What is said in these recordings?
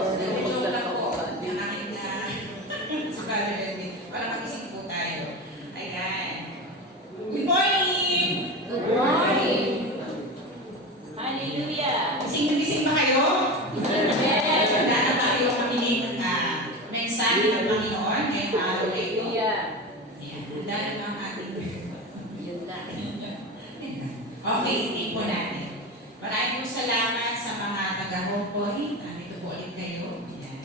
Joke lang po. Yung aking si Father Edwin. Para mag-isip po tayo. Ayan. Good morning! Good morning! Hallelujah! Gising ba kayo? Yes! Wala na tayo kamiling na mensahe ng Panginoon ngayong araw na ito. Hallelujah! Ayan. Handa na ang ating Yun na. okay, hindi po natin. Maraming po salamat sa mga taga-Hong Kong. Nandito po ulit kayo. Ayan.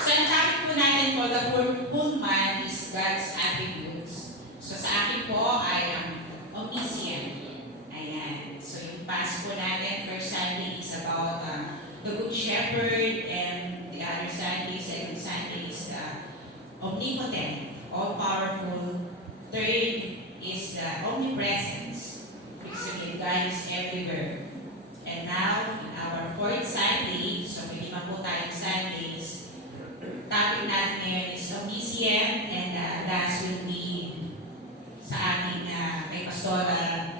So, ang topic po natin po, the whole man is God's attributes. So sa akin po ay ang omniscient. Ayan. So yung pass po natin, first Sunday is about the Good Shepherd, and the other Sunday, second Sunday is omnipotent, all-powerful. Third is the omnipresence, because God is everywhere. And now, in our fourth Sunday, so may 5 po tayong Sundays, topic natin ngayon is omniscient, and last will be sa ating kay Pastora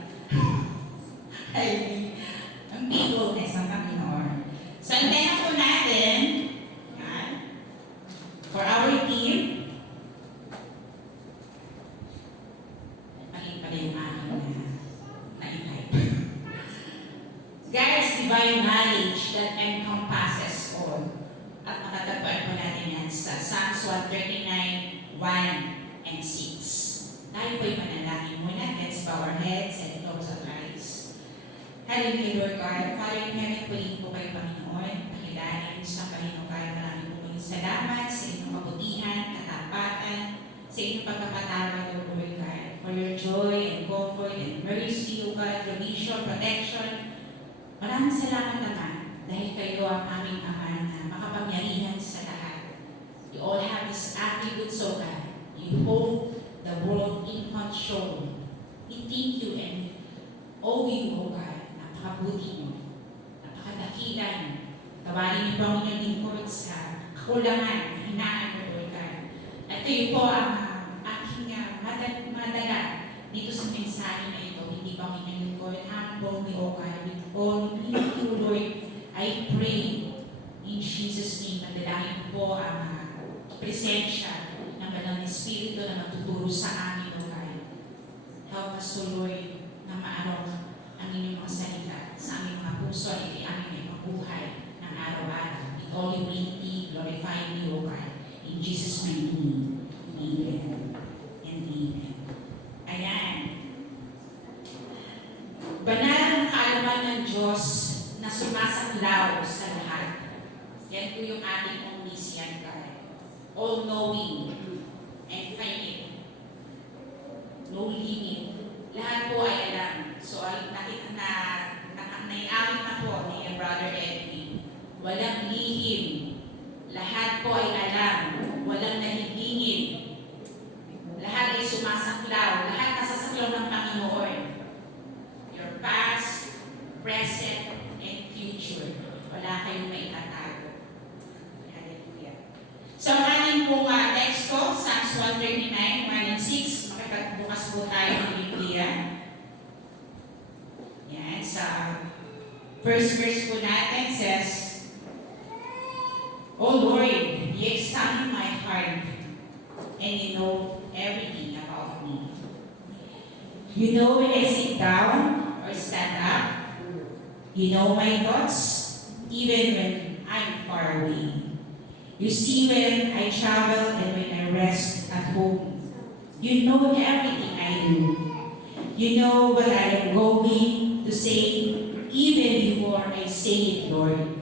ay ang faithfulness ng Panginoon. So, ang tema po natin, yan, for our team, mali pala yung aking na-invite. God's divine knowledge that encompasses all. At matatagpuan po natin yan sa Psalms 139, 1 and 6. Tayo po'y manalangin muna. Let's bow our heads and close our eyes. Hallelujah, Lord God. Father in heaven, purihin po kayo, Panginoon. Pakilain sa Panginoon kayo. Maraming po muli salamat sa inyong kabutihan, katapatan, sa inyong pagkapatawad, Lord God. For your joy and comfort and mercy, O God, provision, protection. Maraming salamat naman dahil kayo ang aming Ama na makapangyarihan sa lahat. You all have these attributes, O God. You hold the world in control. We thank you and we owe you, O God. Napakabuti mo. Napakadakila mo. Tawarin niyo po ang inyong lingkod sa kakulangan, hinaan mo, Lord God. At kayo po ang aking madala dito sa mensahe na ito. Hindi ba ang inyong lingkod? Humble me, O God. With all you, Lord, I pray in Jesus' name. Nadalangin po ang presensya ng Banal na Espiritu na magtuturo sa amin, O God. Help us, O Lord, na maaraw ang inyong mga salita sa aming mga puso at iti aming mga buhay ng araw-araw. With all humility, glorify me, O God. In Jesus' mighty name. Amen. And amen. Ayan. Banal na kaalaman ng Diyos na sumasaklaw sa lahat. Yan po yung ating omniscient God. All-knowing and finite. No limit. Lahat po ay alam. So, nakita naiawit na po ni Brother Edwin. Walang lihim. Lahat po ay alam. Walang nahihingin. Lahat ay sumasaklaw. Lahat nasasaklaw ng Panginoon. Your past, present, and future. Wala kayong maitatago. Hallelujah. So, ang ating pong teksto, Psalms 139, 1 and 6. Makipagbukas po tayo ng Biblia. Yan, sa first verse po natin says, O Lord, you examine my heart, and you know everything about me. You know when I sit down or stand up. You know my thoughts, even when I'm far away. You see when I travel and when I rest at home. You know everything I do. You know what I am going to say even before I say it, Lord.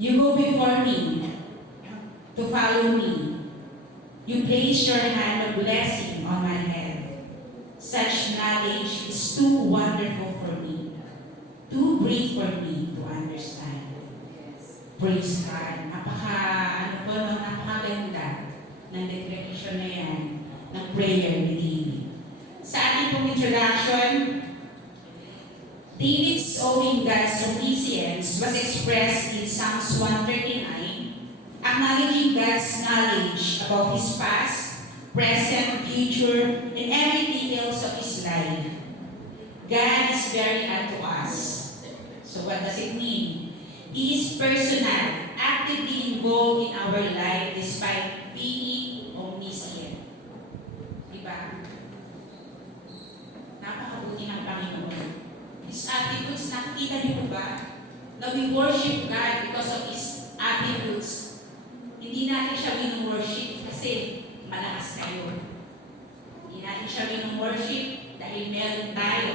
You go before me to follow me. You place your hand of blessing on my head. Such knowledge is too wonderful for me, too great for me to understand. Praise God. Napakaganda ng declaration na yan, ng prayer ni David. Sa ating pong introduction, David's owing God's omniscience was expressed in Psalms 139, acknowledging God's knowledge about His past, present, future, and every details of His life. God is very unto us. So what does it mean? He is personal, actively involved in our life despite being omniscient. Diba? Napakabuti ng Panginoon. His attributes, nakikita niyo po ba? Na we worship God because of His attributes. Hindi natin siya wino-worship kasi malakas kayo. Hindi natin siya wino-worship dahil meron tayo.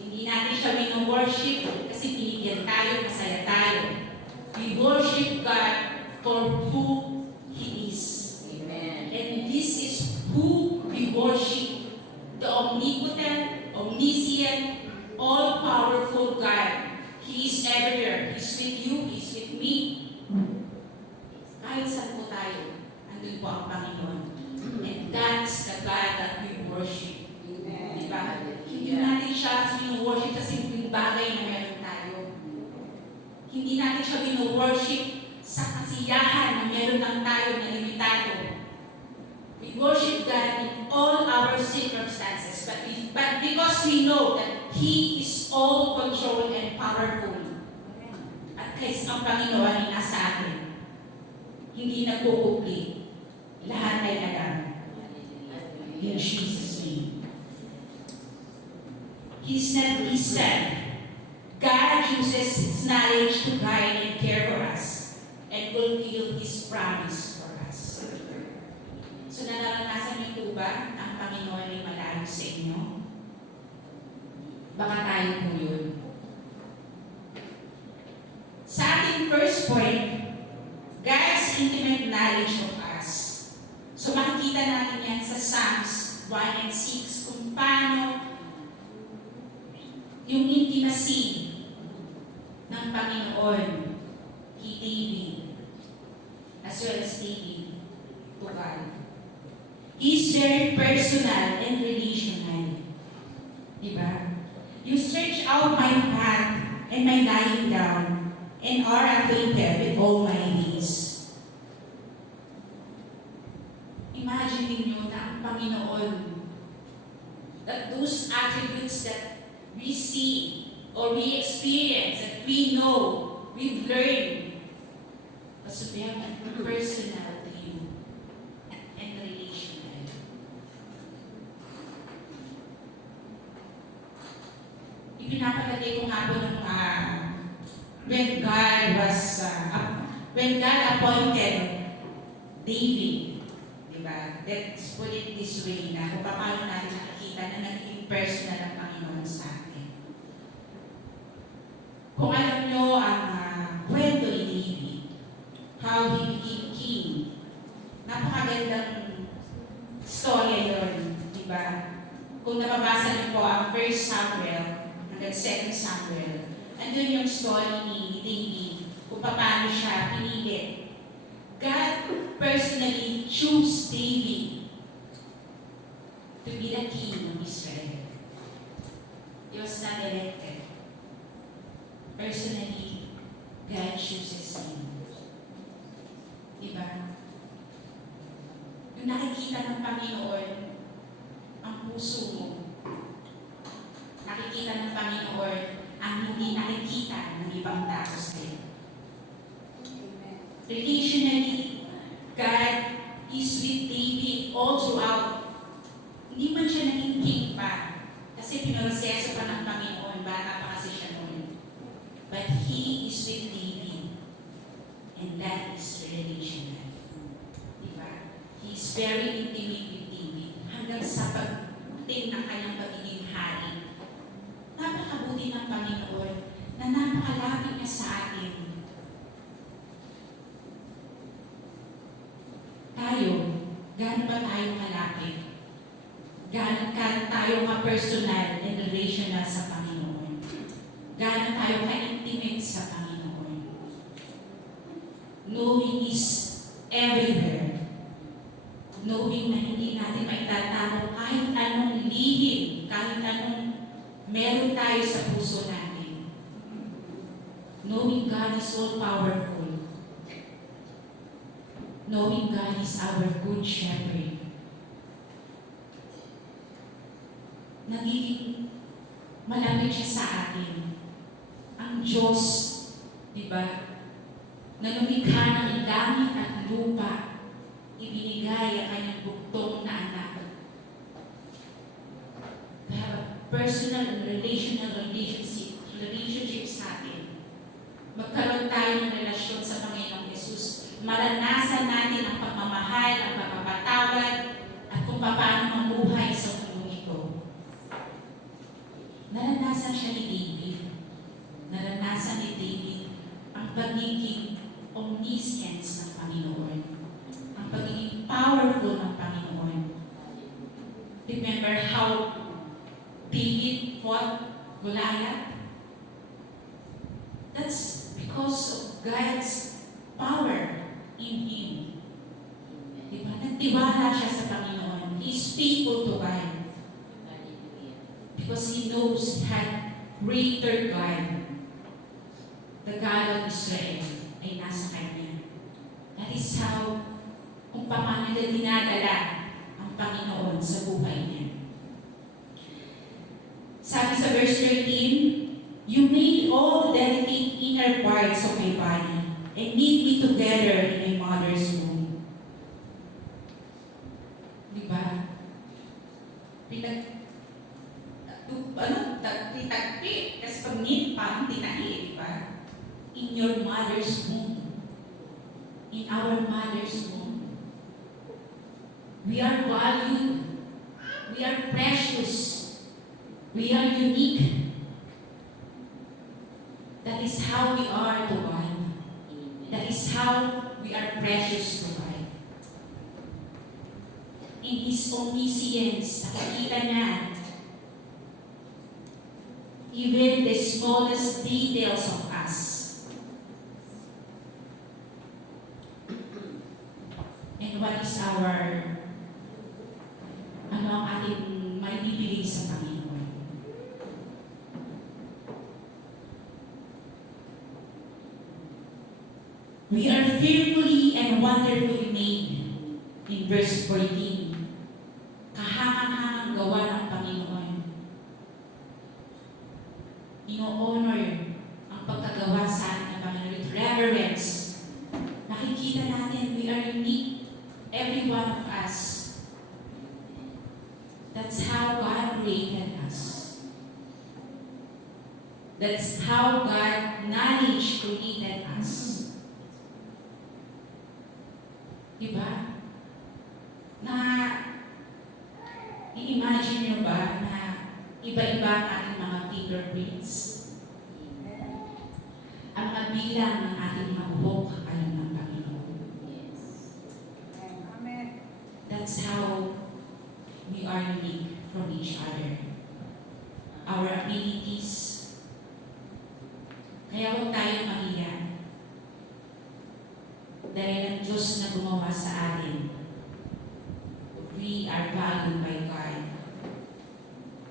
Hindi natin siya wino-worship kasi binigyan tayo, masaya tayo. We worship God for who He is. Amen. And this is who we worship. The omnipotent, omniscient, all-powerful God. He is everywhere. He's with you, He's with me. Kahit saan po tayo, andun po ang Panginoon. And that is the God that we worship. Diba? Hindi natin siya wino-worship kasi yung bagay na meron tayo. Hindi natin siya wino-worship sa kasiyahan na meron lang tayo na limitado. We worship God in all our circumstances, but because we know that He is all control and powerful. At kahit ang Panginoon ay nasa atin, hindi nagkukupli. Lahat ay alam. In Jesus' name. He's not distant. God uses His knowledge to guide and care for us and fulfill His promise for us. So nararanasan niyo po ba ang Panginoon ay malayo sa inyo? Baka tayo po yun. Sa ating first point, God's intimate knowledge of us. So makikita natin yan sa Psalms 1 and 6 kung paano yung intimacy ng Panginoon kay David as well as David to God. He is very personal and relational. Diba? You stretch out my path and my lying down and are acquainted with all my ways. Imagine ninyo na ang Panginoon, that those attributes that we see or we experience, that we know, we've learned, but to be personal to you and relational. Ipinapalagay ko nga po nung when God appointed David, diba? Let's put it this way na kung paano natin nakikita na naging personal ang Panginoon sa atin. Kung alam nyo ang kwento ni David, how he became king, napakagandang storya yun, diba? Kung nababasa niyo po ang 1 Samuel hanggang 2 Samuel, andun yung story ni David, kung paano siya pinilit. God personally chose David to be the king of Israel. He was not elected. Personally, God chooses him. Diba? Yung nakikita ng Panginoon ang puso mo. Nakikita ng Panginoon ang hindi nakikita ng ibang tao sa'yo. Relationally, God is with David all throughout. Hindi man siya naging king pa. Kasi pinoroseso pa ng Panginoon, bata pa kasi siya noon. But He is with David. And that is relational. Diba? He is very intimate with David. Hanggang sa pagdating ng kanyang pagiging hari. Napakabuti ng Panginoon na napakalapit niya sa atin. Tayo, gaano ba tayo kalapit? Gaano tayo ka-personal and relational sa Panginoon? Gaano tayo ka-intimate sa Panginoon? Knowing is everywhere. Knowing na hindi natin maitatamo kahit anong lihim, kahit anong meron tayo sa puso natin. Knowing God is all-powerful. Knowing God is our good shepherd. Nagiging Malapit siya sa atin. Ang Diyos, di ba, na lumikha ng langit at lupa, ibinigay ang kanyang buktong na anak. To have a personal and relationship sa atin. Magkaroon tayo ng relasyon sa Panginoong Yesus. Maranasan natin ang pagmamahal, ang pagpapatawad, at kung paano mamuhay sa mundong ito. Naranasan siya ni David. Naranasan ni David ang pagiging omniscience ng Panginoon. Ang pagiging powerful ng Panginoon. Remember how David fought Goliath? That's because of God's power in him. Diba? Nagtiwala siya sa Panginoon. He's faithful to God. Because he knows he had greater God. The God of Israel ay nasa kanya. That is how, kung paano niya dinadala ang Panginoon sa buhay niya. Sabi sa verse 13, "You made all the delicate inner parts of my body and knit me together in my mother's womb." Diba? Tagpi. Kasi pag knit, parang tinahi, diba? In your mother's womb. In our mother's womb. We are valued. We are precious. We are unique. That is how we are to God. That is how we are precious to God. In His omniscience, nakikita niya even the smallest details of us. And what is our, ano ang ating may bibigay sa Panginoon? We are fearfully and wonderfully made. In verse 14, kahangang-hangang gawa ng Panginoon. Ino-honor ang pagkagawa sa atin ng Panginoon with reverence. Nakikita natin, we are unique, every one of us. That's how God created us. That's how God knowledge created us. Diba? Na i-imagine nyo ba na iba-iba ang ating mga fingerprints? Ang mga bilang ng ating mga buhok, alam ng Panginoon. Amen. That's how we are unique from each other. Our abilities. Kaya huwag tayong mahiya. Dahil ang Diyos na gumawa sa atin, we are valued by God.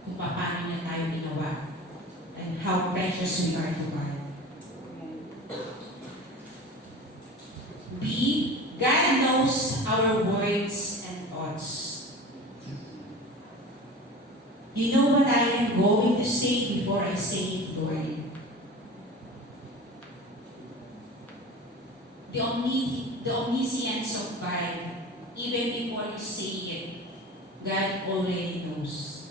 Kung paano niya tayo ginawa. And how precious we are to God. B, God knows our words and thoughts. You know what I am going to say before I say it, Lord. The omniscience of God, even before you say it, God already knows.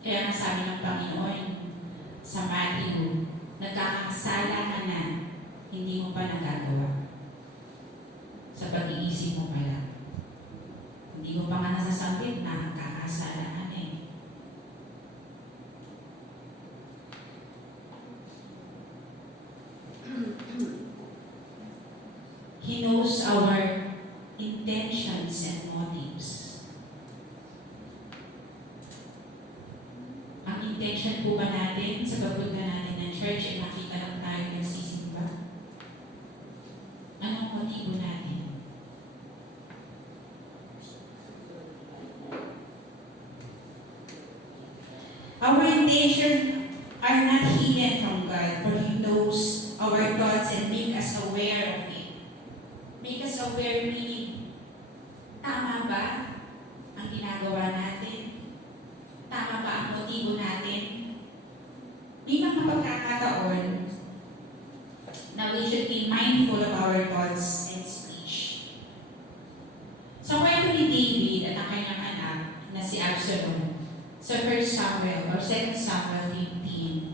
Kaya nga sabi ng Panginoon sa Matthew, nagkakasala ka na, hindi mo pa nagagawa. Sa pag-iisip mo pala. Hindi mo pa nga nasasambit na nagkakasala ka na eh. He knows our intentions and motives. Ang intention po ba natin sa pagpunta natin ng church ay makita lang tayo ng sisimba? Anong motibo natin? Our intentions are not hidden from God, for He knows our thoughts and make us aware of it. Make us aware meaning, tama ba ang ginagawa natin? Tama ba ang motibo natin? may mga pagkakataon na we should be mindful of our thoughts and speech. Sa kwento ni David at ang kanyang anak na si Absalom sa 1 Samuel or 2 Samuel 15.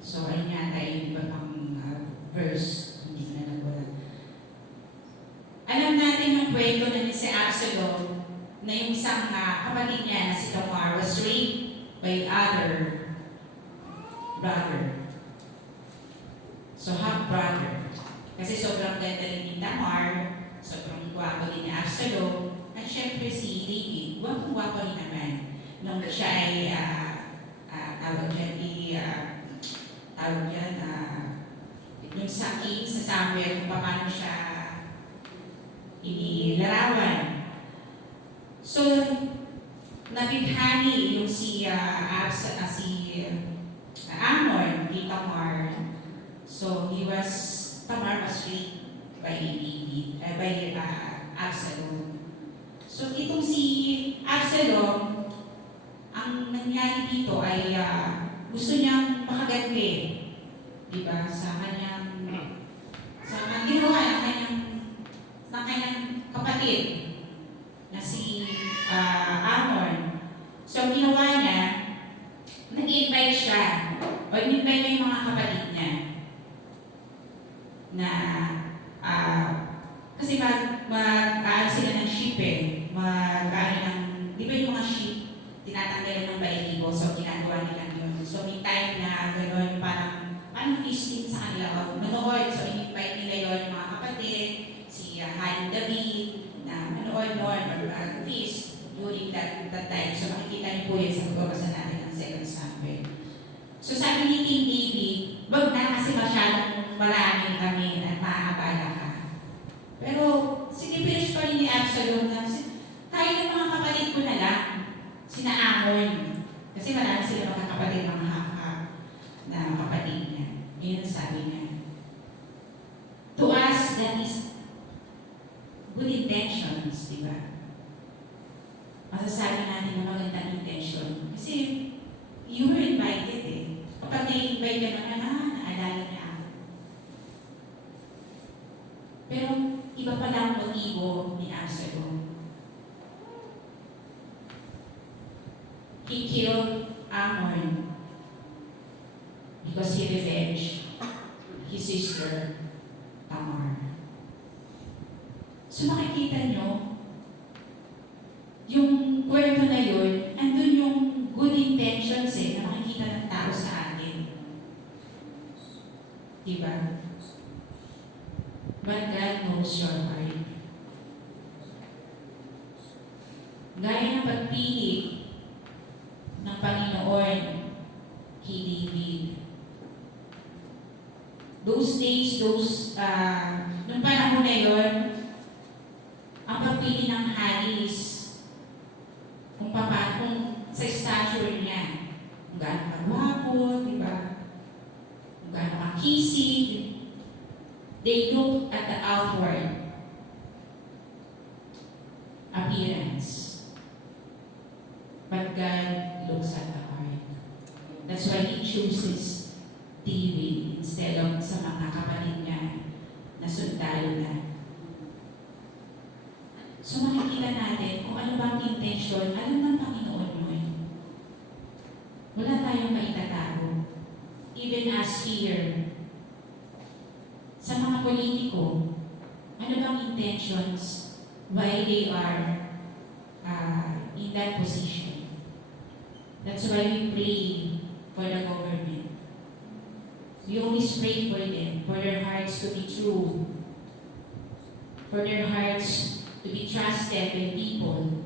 So, ayun yata yung iba pang verse, hindi ko na nagulat. Alam natin yung kwento na ni si Absalom na yung isang kapatid niya na si Tamar was raped by other brother. So, half-brother. Kasi sobrang ganda rin ni Tamar, sobrang gwapo din ni Absalom, at syempre si David, gwapo rin naman. Nung siya ay, yung sa King, sa Samuel, kung paano siya inilarawan. So, nabighani yung si Amon, kay Tamar. So, Tamar was raped by David, by Absalom. So, itong si Absalom, ang nangyari dito ay gusto niyang makaganti, diba, sa kanyang ginawa ng kanyang kapatid na si Amon. So, ang ginawa niya, nag-invite siya, o in-invite niya yung mga kapatid niya na kasi mag-aano sila ng sheep di ba yung mga sheep, tinatanggalan ng balahibo, so ginagawa nila yun. So may time na gano'n, parang feasting sa kanila, manood, so in-invite nila yun yung mga kapatid, si Haring David, na manood noon, or feast during that time. So makikita niyo po yun sa pagbabasa natin ng 2 Samuel. So sabi ni King David, wag na kasi masyadong marami kami at maaabala ka. Pero sinipinish pa rin ni Absalom na tayo ng mga kapatid ko na lang, sina Amon. Kasi marami sila mga kapatid, mga na kapatid niya. Yun sabi niya. To us, that is good intentions, di ba? Masasabi natin na magandang intention. Kasi you were invited eh. Kapag na-invite ka naman, naalala niya ako. Pero iba pala ang motibo ni Absalom. He killed Amon because he revenged his sister Tamar. So makikita nyo, yung kwento na yun, andun yung good intentions na makikita ng tao sa atin. Diba? But God knows your heart. Gaya ng pagpili ng Panginoon kay David. Those days, nung panahon na yun, ang pagpili ng hari is kung sa stature niya, kung gaano kagwapo, di ba? Kung gaano kakisig. They look at the outward appearance. But God looks at the heart. That's why He chooses David instead of sa mga kapatid niya na sundalo na. So makikita natin kung ano bang intention, alam ng Panginoon yun. Wala tayong maitatago. Even as here, sa mga politiko, ano bang intentions why they are in that position? That's why we pray for the government. We always pray for them, for their hearts to be true, for their hearts to be trusted by people.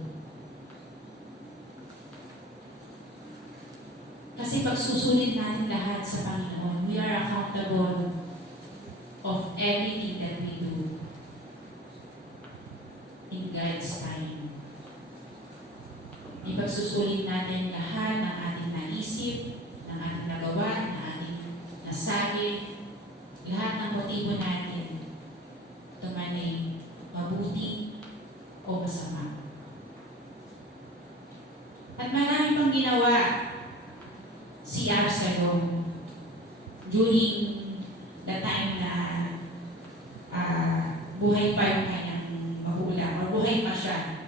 Kasi pag susulit natin lahat sa Panginoon, we are accountable of everything that we do in God's time. Ipagsusulit natin lahat ng ating naisip, ng ating nagawa, ng ating nasabi, lahat ng motibo natin, ito man ay mabuti o masama. At marami pang ginawa during the time na buhay pa yung kanyang magulang o buhay pa siya.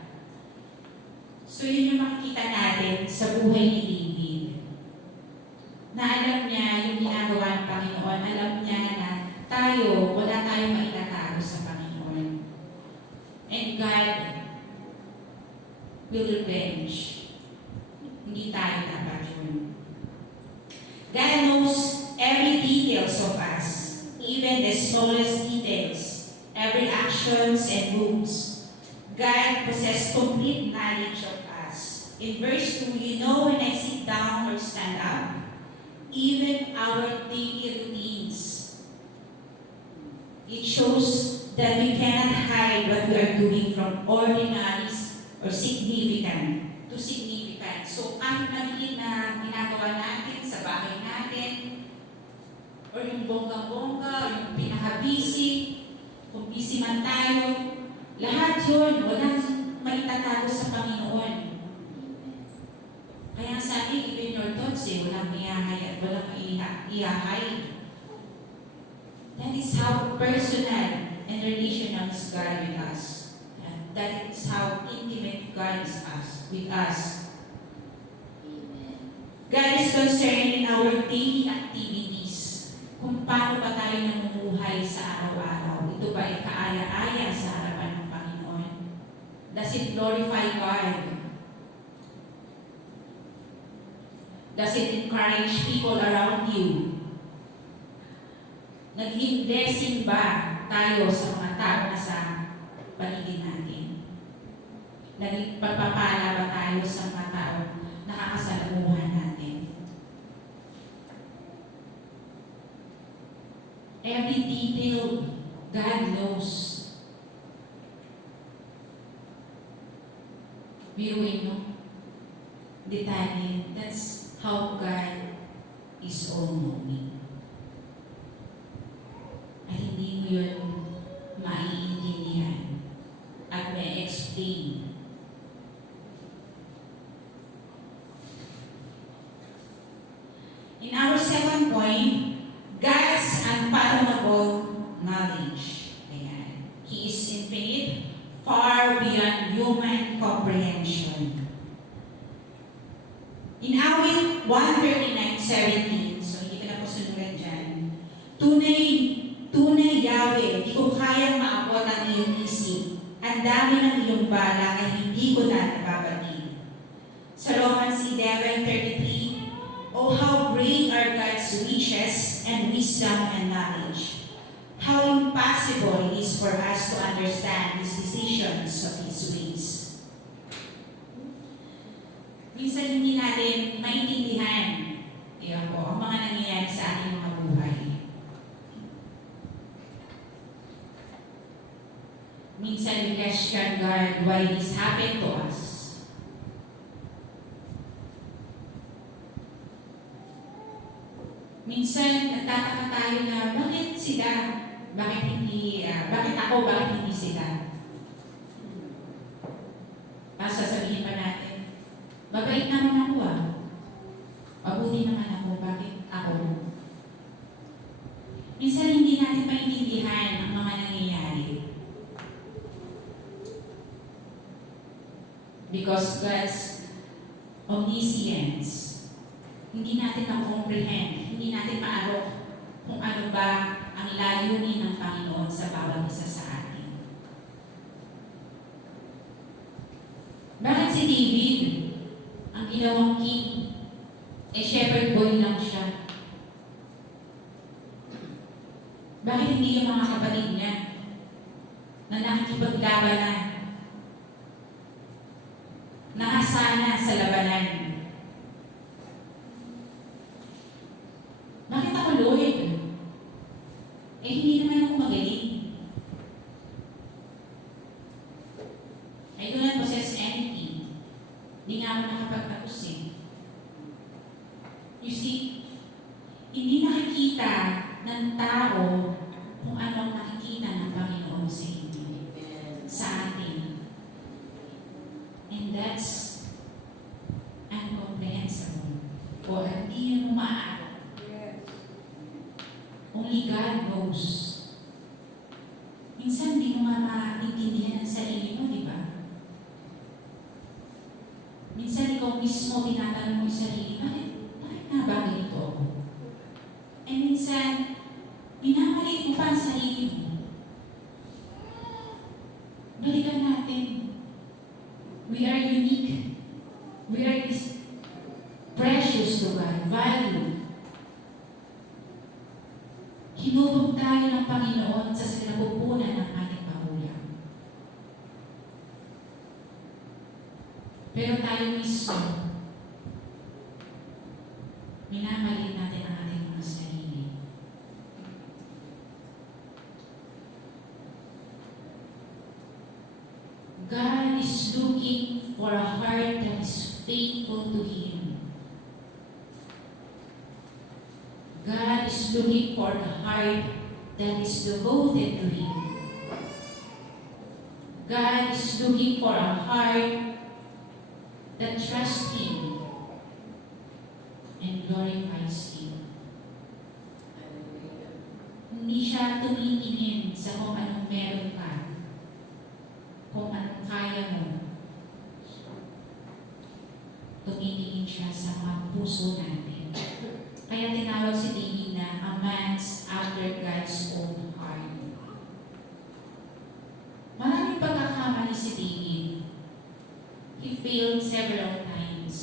So yun yung makikita natin sa buhay ni David. Na alam niya yung ginagawa ng Panginoon, alam niya na wala tayong maitatago sa Panginoon. And God will revenge. Hindi tayo dapat yun. God knows every details of us, even the smallest details, every actions and moves. God possesses complete knowledge of us. In verse 2, you know when I sit down or stand up, even our daily routines. It shows that we cannot hide what we are doing from ordinary or significant to significant. So, ang maliit na ginagawa natin sa bahay natin, or yung bongga-bongga, yung pinaka-busy, kung busy man tayo, lahat yun, walang maitatago sa Panginoon. Kaya sabi, even your thoughts, walang iyahay at walang iyahay. That is how personal and relational is God with us. And that is how intimate God is with us. God is concerned in our daily activities. Kung paano ba tayo namumuhay sa araw-araw. Ito ba ay kaaya-aya sa harapan ng Panginoon? Does it glorify God? Does it encourage people around you? Naging blessing ba tayo sa mga tao na sa paligid natin? Naging pagpapala ba tayo sa mga tao nakakasalamuhan natin? Every detail, God knows. Biruin mo, detalye, that's how God is all-knowing. At hindi mo yun maiintindihan at may explain. In our second point, God's unfathomable knowledge. Ayan. He is infinite, far beyond human comprehension. In Awit 139:17, so hindi ko na po sunugan dyan, Tunay Yahweh, di ko kayang maabot ang iyong isip. Ang dami ng iyong bala ay hindi ko na nababatid. Sa Romans 11:33, oh, how great are God's riches and wisdom and knowledge. How impossible it is for us to understand His decisions of His ways. Minsan hindi natin maintindihan ang mga nangyayari sa ating mga buhay. Minsan we question God why this happened to us. Minsan nagtataka tayo na bakit sila, bakit ako, bakit hindi sila. Tapos sasabihin pa natin, mabait naman ako mabuti naman ako, bakit ako? Minsan hindi natin maintindihan ang mga nangyayari. Because God's omniscience, hindi natin na-comprehend, hindi natin maarok kung ano ba ang layunin ng Panginoon sa bawat isa sa atin. Bakit si David, ang ginawang king, shepherd boy lang siya? Bakit hindi yung mga kapatid niya na nakikipaglabanan, nakasana sa labanan? Bakit ako, Lord? Hindi naman ako magaling. I do not possess anything. Hindi nga ako nakapagtapos You see, hindi nakikita ng tao kung ano ang nakikita ng Panginoon sa inyo, sa atin. And that's incomprehensible. O hindi mo maaari. Only God knows. Minsan, di mo nga maintindihan ang sarili mo, di ba? Minsan, ikaw mismo tinatanong mo yung sarili, bakit nga ba ganito ako? And minsan, minamaliit mo pa ang sarili mo. Balikan natin. We are unique. We are precious to God, value. Hinubog tayo ng Panginoon sa sinapupunan ng ating magulang. Pero tayo mismo, minamaliit natin ang ating mga sarili. God is looking for a heart that is faithful to Him. God is looking for a heart that is devoted to Him. God is looking for a heart that trusts Him and glorifies Him. Hindi siya tumitingin sa kung anong meron ka, kung anong kaya mo. Tumitingin siya sa mga puso natin. Kaya tinawag si David na a man's after God's own heart. Maraming pagkakamali si David. He failed several times.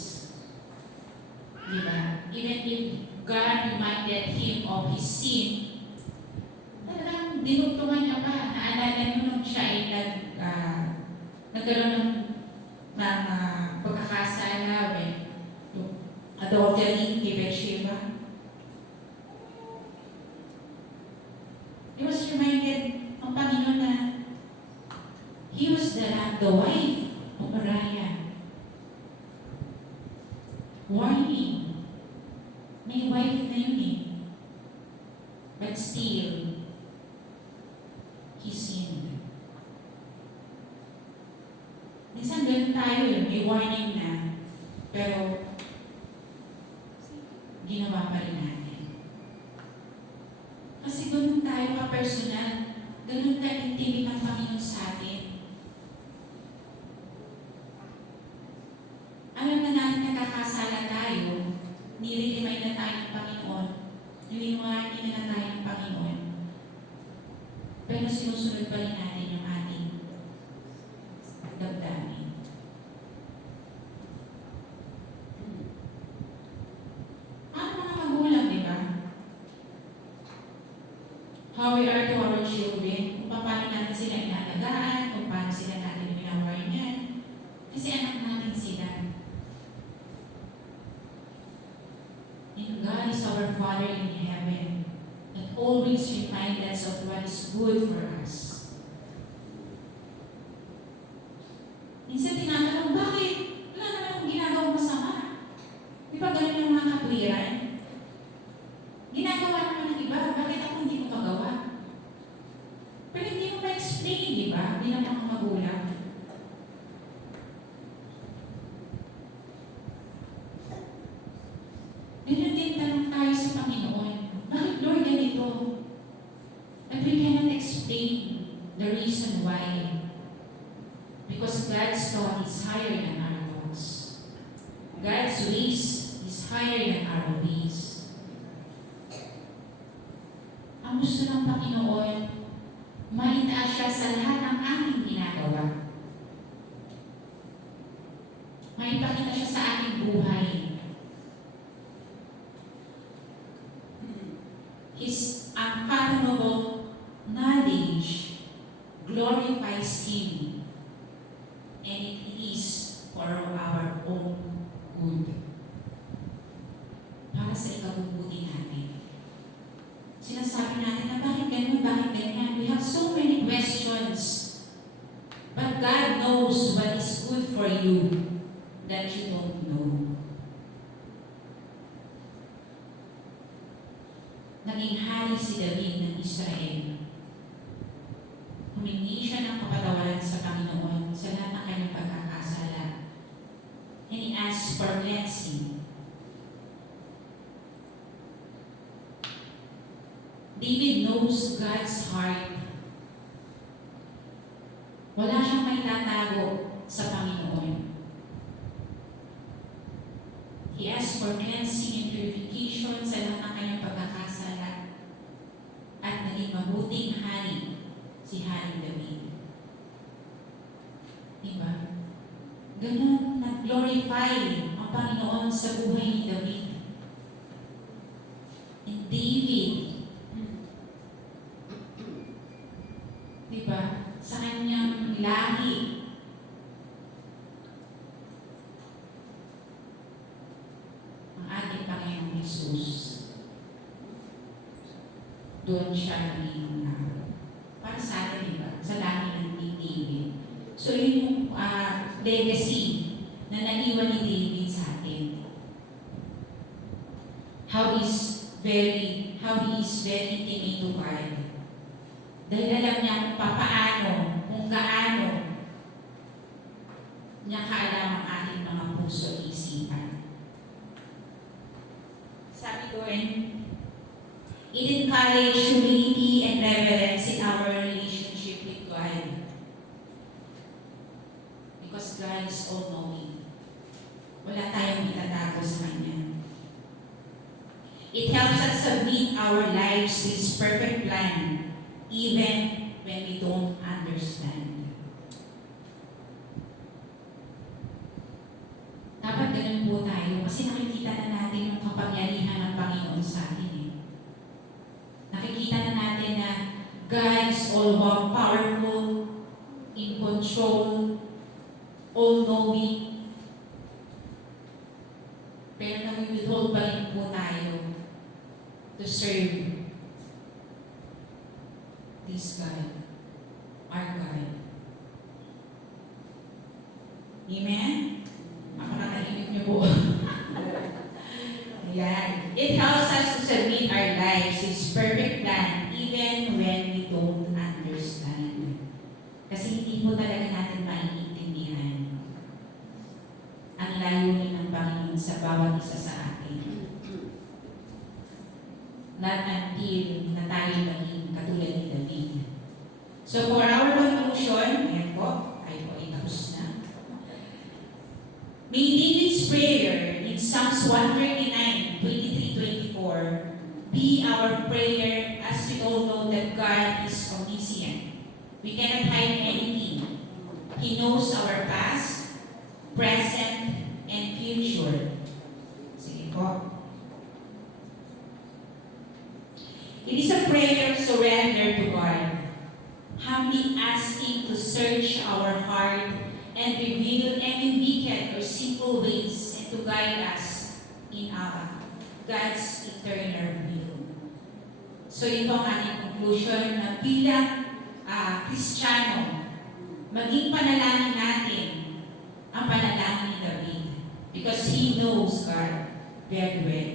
Diba? Even if God reminded him of his sin, talagang dinugtungan niya pa. Naalala niyo nung siya ay nagkaroon ng pagkakasala yung adultery kay Bathsheba. He was reminded ng Panginoon na he was the wife of Uriah. Warning. May wife na yun eh. But still, he sinned. Minsan ganun tayo eh, may warning na, pero ginawa pa rin natin. Kasi ganun tayo ka-personal, ganun ka-intimate ang Panginoon sa atin. Alam na natin nakakasala tayo, nire-remind na tayo ng Panginoon, niliwanagin na tayo ng Panginoon, pero sinusunod pa rin natin yung ating damdamin. Paano mga magulang, di ba? How we are to our children, kung paano natin sila inaalagaan, kung paano sila natin minawarnyan. Kasi anak natin sila. And God is our Father in heaven that always reminds us of what is good for us. Minsan tinatanong, bakit? Wala naman akong ginagawang masama. Di ba ganun yung mga katwiran? Ginagawa naman ng iba, bakit ako hindi mo magawa? Pero hindi mo ma-explain, di ba? Bilang mga magulang. Ganun din tanong tayo sa Panginoon, bakit Lord ganito? And we cannot explain the reason why. Because God's thought is higher than our thoughts. God's ways is higher than our ways. Ang gusto ng Panginoon, maitaas siya sa lahat ng ating ginagawa. Maipakita siya sa ating buhay. His unfathomable knowledge glorifies Him, and it is for our own good. Para sa ikabubuti natin. Sinasabi natin na bakit ganun, bakit ganyan? We have so many questions. But God knows what is good for you that you don't know. Naging hari si David ng Israel. Humingi siya ng kapatawaran sa Panginoon sa lahat ng kanyang pagkakasala. And he asked for cleansing. David David knows God's heart. Wala siyang may tatago sa Panginoon. He asked for cleansing and purification sa lahat ng kanyang pagkakasala at naging mabuting hari si Haring David. Diba? Ganun nag-glorify ang Panginoon sa buhay ni David. And David, diba? Sa kanyang lahi, ang ating Panginoong Jesus, doon siya naging para sa atin, diba? Sa lahi ng David. So yun yung legacy na naiwan ni David sa atin. How he is very intimate to God. Dahil alam niya kung gaano niya kaalam ang ating mga puso at isipan. Sabi doon, it encourages humility and reverence in our relationship with God. Because God is all-knowing. Wala tayong itatago sa Kanya. It helps us submit our lives to His perfect plan, even when we don't understand. Dapat ganun po tayo kasi nakikita na natin yung kapangyarihan ng Panginoon sa atin. Nakikita na natin na God is all-powerful, in control, all-knowing. Pero nag-withhold pa rin po tayo to serve this God, our God. Amen? Ako nakahimik niyo po. Ayan. It helps us to submit our lives to His perfect plan even when we don't understand. Kasi hindi po talaga natin maiintindihan ang layunin ng Panginoon sa bawat isa sa atin. Not until na tayo maging katulad ni David. So for our conclusion, ayan po, tayo po ay tapos na. May David's prayer in Psalms 139, 23-24 be our prayer as we all know that God is omniscient. We cannot hide anything. He knows our past, present, and future. Sige po. It is a prayer of surrender to God, humbly asking to search our heart and reveal any wicked or sinful ways and to guide us in our God's eternal will. So ito ang ating conclusion na bilang Kristiyano, maging panalangin natin ang panalangin ni David because he knows God very well.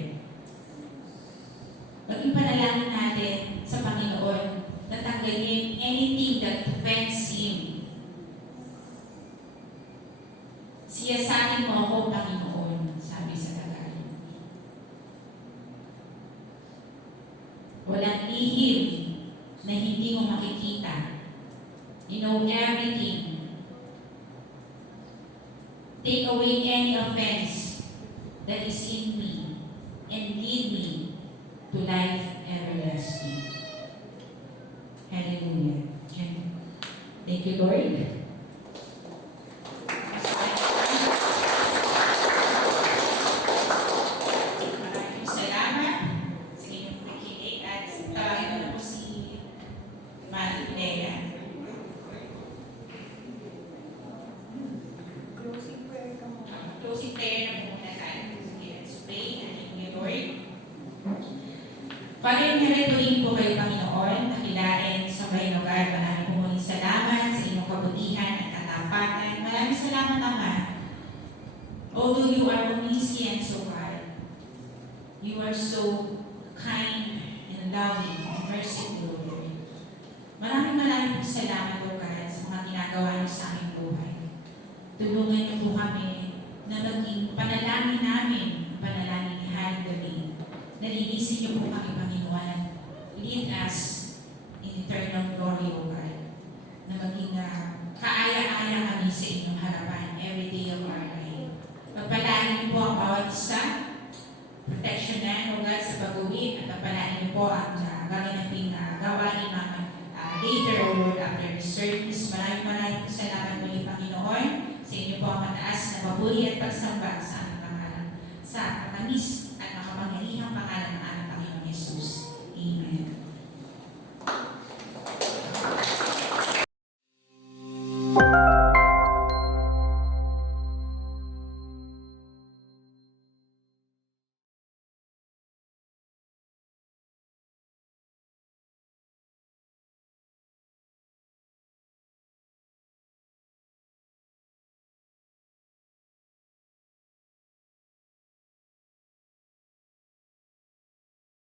Maging panalangin natin sa Panginoon na tanggalin anything that offends Him. Siyasatin mo ako, Panginoon, sabi sa Tagalog. Walang lihim na hindi mo makikita. You know everything. Take away any offense that is in me and lead me to life everlasting. Hallelujah. Thank you, Lord. Maraming salamat sa inyong pakikinig at tawagin mo na po si Mari Lea. Closing prayer na po muna tayo. Sige, let's pray. Hallelujah, Lord. Father in heaven, tuwing po kayo, Panginoon, nakilain sa bayang lugar. Maraming po muling salamat sa inyong kabutihan at katapatan. Maraming salamat, Ama. Although you are omniscient, so God, you are so kind and loving and merciful, Lord. Maraming po salamat, Lord God, sa mga ginagawa niyo sa aming buhay. Tulungan niyo po kami na maging panalangin namin, panalangin ni Haring David. Nalinisin niyo po kami, Panginoon. lead us in eternal glory, O God. Na maging kaaya-aya kami sa inyong harapan every day of our life. Pagpalain niyo po ang bawat isa, proteksyonan, O God, sa pag-uwi, at pagpalain niyo po ang gagawin gawain namin later, O Lord, after the service. Maraming salamat muli, Panginoon, sa inyo po ang mataas na papuri at pagsamba sa aming pangalan. Sa katamis